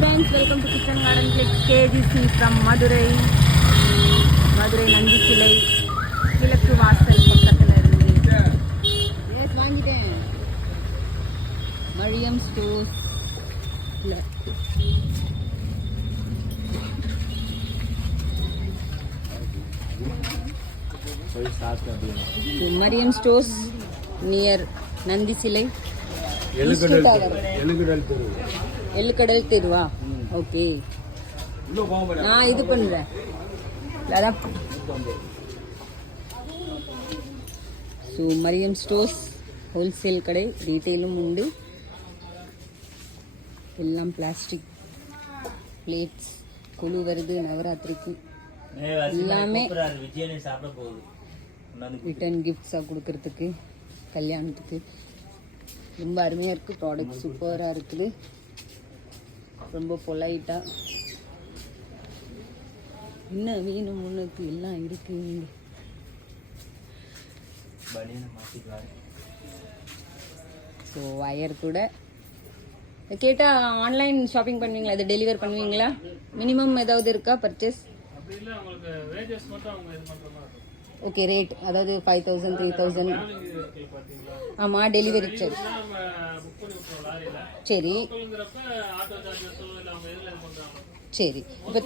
friends, welcome to Kitchen Garden Click KGC from Madurai. Madurai Nandi Silai கிழக்கு வாசல் பக்கத்துல இருந்து வாங்கிட்டேன். Mariam stores Mariam stores near Nandi சிலை எள்ளுக்கடல் தெருவா. ஓகே, நான் இது பண்றேன். ஸோ மரியம் ஸ்டோர்ஸ் ஹோல்சேல் கடை, ரீட்டைலும் உண்டு. எல்லாம் பிளாஸ்டிக் பிளேட்ஸ், குழு வருது நவராத்திரிக்கு, எல்லாமே ரிட்டர்ன் கிஃப்ட்ஸாக கொடுக்கறதுக்கு, கல்யாணத்துக்கு ரொம்ப அருமையாக இருக்குது. ப்ராடக்ட் சூப்பராக இருக்குது, ரொம்ப பொலைட்டாக. என்ன வேணும் உனக்கு எல்லாம் இருக்கு இங்கே. ஸோ வயர் கூட கேட்டால் ஆன்லைன் ஷாப்பிங் பண்ணுவீங்களா? இது டெலிவர் பண்ணுவீங்களா? மினிமம் ஏதாவது இருக்கா பர்ச்சேஸ்? ஓகே, ரேட் அதாவது 5000 3000. ஆமாம், டெலிவரி சார்ஜ். சரி சரி. இப்போ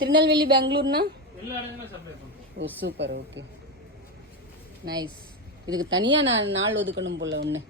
திருநெல்வேலி பெங்களூர்னா? ஓ சூப்பர், ஓகே நைஸ். இதுக்கு தனியாக நான் நாள் ஒதுக்கணும் போல் ஒன்று.